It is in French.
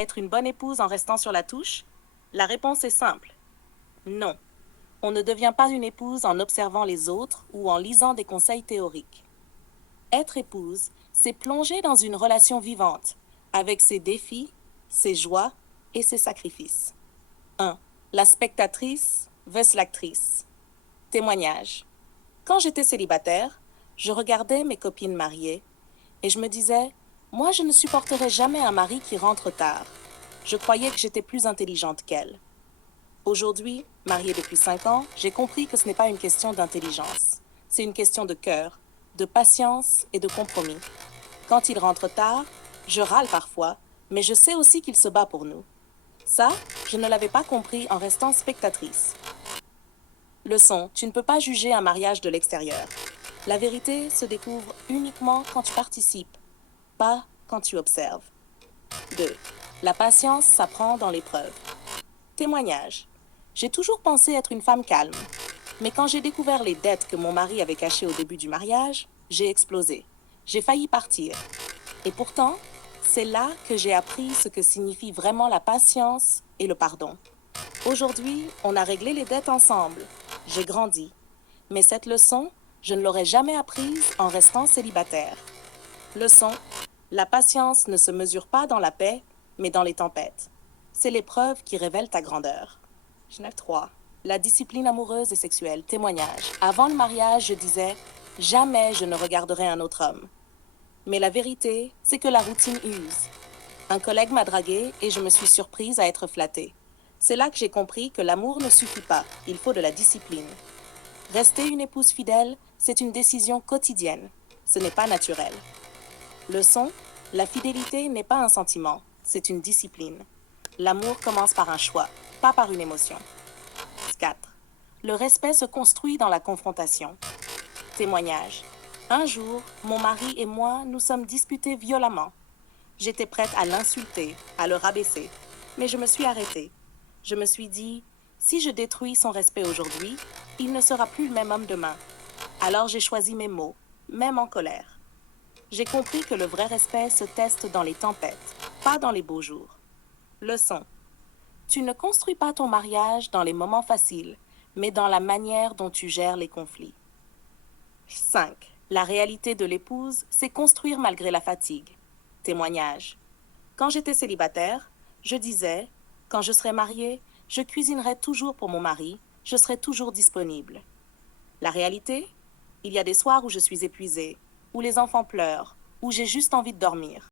à être une bonne épouse en restant sur la touche? La réponse est simple. Non. On ne devient pas une épouse en observant les autres ou en lisant des conseils théoriques. Être épouse, c'est plonger dans une relation vivante, avec ses défis, ses joies et ses sacrifices. 1. La spectatrice versus l'actrice. Témoignage. Quand j'étais célibataire, je regardais mes copines mariées et je me disais, moi je ne supporterai jamais un mari qui rentre tard. Je croyais que j'étais plus intelligente qu'elle. Aujourd'hui, mariée depuis 5 ans, j'ai compris que ce n'est pas une question d'intelligence. C'est une question de cœur, de patience et de compromis. Quand il rentre tard, je râle parfois, mais je sais aussi qu'il se bat pour nous. Ça, je ne l'avais pas compris en restant spectatrice. Leçon, tu ne peux pas juger un mariage de l'extérieur. La vérité se découvre uniquement quand tu participes, pas quand tu observes. 2. La patience s'apprend dans l'épreuve. Témoignage. J'ai toujours pensé être une femme calme, mais quand j'ai découvert les dettes que mon mari avait cachées au début du mariage, j'ai explosé. J'ai failli partir. Et pourtant, c'est là que j'ai appris ce que signifie vraiment la patience et le pardon. Aujourd'hui, on a réglé les dettes ensemble. J'ai grandi. Mais cette leçon, je ne l'aurais jamais apprise en restant célibataire. Leçon, la patience ne se mesure pas dans la paix, mais dans les tempêtes. C'est l'épreuve qui révèle ta grandeur. Genève 3. La discipline amoureuse et sexuelle. Témoignage. Avant le mariage, je disais « Jamais je ne regarderai un autre homme ». Mais la vérité, c'est que la routine use. Un collègue m'a draguée et je me suis surprise à être flattée. C'est là que j'ai compris que l'amour ne suffit pas, il faut de la discipline. Rester une épouse fidèle, c'est une décision quotidienne. Ce n'est pas naturel. Leçon, la fidélité n'est pas un sentiment, c'est une discipline. L'amour commence par un choix, pas par une émotion. 4. Le respect se construit dans la confrontation. Témoignage. Un jour, mon mari et moi nous sommes disputés violemment. J'étais prête à l'insulter, à le rabaisser, mais je me suis arrêtée. Je me suis dit, si je détruis son respect aujourd'hui, il ne sera plus le même homme demain. Alors j'ai choisi mes mots, même en colère. J'ai compris que le vrai respect se teste dans les tempêtes, pas dans les beaux jours. Leçon. Tu ne construis pas ton mariage dans les moments faciles, mais dans la manière dont tu gères les conflits. 5. La réalité de l'épouse, c'est construire malgré la fatigue. Témoignage. Quand j'étais célibataire, je disais, quand je serai mariée, je cuisinerai toujours pour mon mari, je serai toujours disponible. La réalité, il y a des soirs où je suis épuisée, où les enfants pleurent, où j'ai juste envie de dormir.